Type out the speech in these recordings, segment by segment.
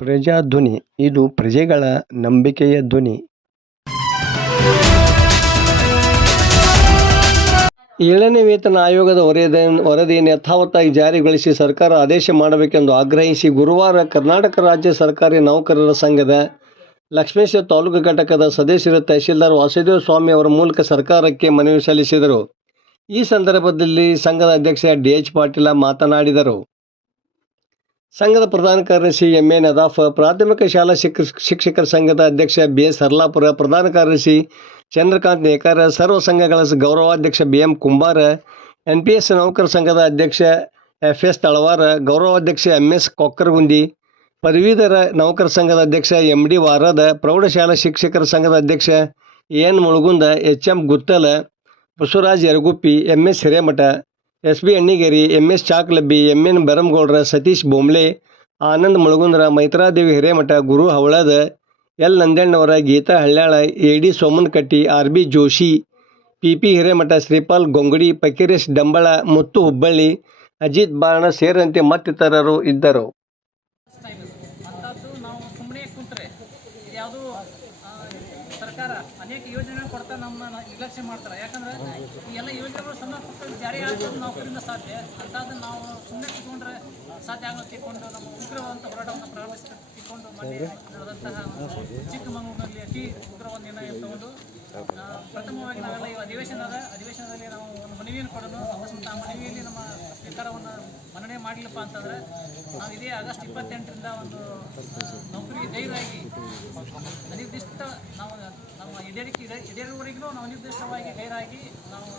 ಪ್ರಜಾಧ್ವನಿ ಇದು ಪ್ರಜೆಗಳ ನಂಬಿಕೆಯ ಧ್ವನಿ. 7ನೇ ವೇತನ ಆಯೋಗದ ವರದಿಯನ್ನು ಯಥಾವತ್ತಾಗಿ ಜಾರಿಗೊಳಿಸಿ ಸರ್ಕಾರ ಆದೇಶ ಮಾಡಬೇಕೆಂದು ಆಗ್ರಹಿಸಿ ಗುರುವಾರ ಕರ್ನಾಟಕ ರಾಜ್ಯ ಸರ್ಕಾರಿ ನೌಕರರ ಸಂಘದ ಲಕ್ಷ್ಮೇಶ್ವರ ತಾಲೂಕು ಘಟಕದ ಸದಸ್ಯರು ತಹಶೀಲ್ದಾರ್ ವಾಸುದೇವ ಸ್ವಾಮಿ ಅವರ ಮೂಲಕ ಸರ್ಕಾರಕ್ಕೆ ಮನವಿ ಸಲ್ಲಿಸಿದರು. ಈ ಸಂದರ್ಭದಲ್ಲಿ ಸಂಘದ ಅಧ್ಯಕ್ಷ ಡಿ.ಎಚ್. ಪಾಟೀಲ ಮಾತನಾಡಿದರು. ಸಂಘದ ಪ್ರಧಾನ ಕಾರ್ಯದರ್ಶಿ ಎಂ.ಎ. ನದಾಫ್, ಪ್ರಾಥಮಿಕ ಶಾಲಾ ಶಿಕ್ಷಕರ ಸಂಘದ ಅಧ್ಯಕ್ಷ ಬಿ.ಎಸ್. ಹರ್ಲಾಪುರ, ಪ್ರಧಾನ ಕಾರ್ಯದರ್ಶಿ ಚಂದ್ರಕಾಂತ್ ನೇಕಾರ, ಸರ್ವ ಸಂಘಗಳ ಗೌರವಾಧ್ಯಕ್ಷ ಬಿ.ಎಂ. ಕುಂಬಾರ, ಎನ್.ಪಿ.ಎಸ್ ನೌಕರ ಸಂಘದ ಅಧ್ಯಕ್ಷ ಎಫ್.ಎಸ್. ತಳವಾರ, ಗೌರವಾಧ್ಯಕ್ಷ ಎಂ.ಎಸ್. ಕೊಕ್ಕರಗುಂದಿ, ಪದವೀಧರ ನೌಕರ ಸಂಘದ ಅಧ್ಯಕ್ಷ ಎಂ.ಡಿ. ವಾರದ, ಪ್ರೌಢಶಾಲಾ ಶಿಕ್ಷಕರ ಸಂಘದ ಅಧ್ಯಕ್ಷ A N. Mulagunda, H M. Guttal, Basavaraj Yaraguppi, M S. Hiremath, S B. Annigeri, M S. Chakalabbi, M N. Beramagoudar, Satish Bomble, Anand Mulagundra, Maitradevi Hiremath, Guru Havalad, L. Nanjannavar, Geeta Halyal, A D. Somanakatti, R B. Joshi, P P. Hiremath, Shripal Gongadi, Fakiresh Dambal, Muttu Hubballi, Ajit Bana ಸೇರಿದಂತೆ ಮತ್ತಿತರರು ಇದ್ದರು. ಸರ್ಕಾರ ಅನೇಕ ಯೋಜನೆಗಳು ಕೊಡ್ತಾ ನಮ್ಮನ್ನ ನಿರ್ಲಕ್ಷ್ಯ ಮಾಡ್ತಾರೆ. ಯಾಕಂದ್ರೆ ಈ ಎಲ್ಲ ಯೋಜನೆಗಳು ಸಣ್ಣ ಪುಟ್ಟ ಜಾರಿ ಆಗೋದು ನಾವು ಕಡೆಯಿಂದ ಸಾಧ್ಯ. ಅಂತಾದ್ರೆ ನಾವು ಸುಮ್ಮನೆ ತಿಳ್ಕೊಂಡ್ರೆ ಸಾಧ್ಯ ಆಗೋ ತಿಳ್ಕೊಂಡು ನಮ್ಮ ಉಗ್ರವಾದಂಥ ಹೋರಾಟವನ್ನು ಪ್ರಾರಂಭಿಸಿಕೊಂಡು ಮೊನ್ನೆ ನಡೆದಂತಹ ಚಿಕ್ಕಮಗಳೂರಿನಲ್ಲಿ ಅತಿ ಉಗ್ರವಾದ ನಿರ್ಣಯ ತಗೊಂಡು ಪ್ರಥಮವಾಗಿ ನಾವೆಲ್ಲ ಈ ಅಧಿವೇಶನದಲ್ಲಿ ನಾವು ಒಂದು ಮನವಿಯನ್ನು ಕೊಡೋಣ. ಅಕಸ್ಮಾತ್ ಆ ಮನವಿಯಲ್ಲಿ ನಮ್ಮ ಸರ್ಕಾರವನ್ನು ಮನ್ನಣೆ ಮಾಡಲಿಲ್ಲಪ್ಪ ಅಂತಂದರೆ ನಾವು ಇದೇ ಆಗಸ್ಟ್ 28ರಿಂದ ಒಂದು ನೌಕರಿಗೆ ಗೈರಾಗಿ ಅನಿರ್ದಿಷ್ಟ ನಾವು ನಮ್ಮ ಈಡೇರುವವರೆಗೂ ನಾವು ಅನಿರ್ದಿಷ್ಟವಾಗಿ ಗೈರಾಗಿ ನಾವು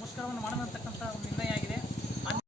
ಮುಷ್ಕರವನ್ನು ಮಾಡೋಣ ಅಂತಕ್ಕಂಥ ಒಂದು ನಿರ್ಣಯ ಆಗಿದೆ.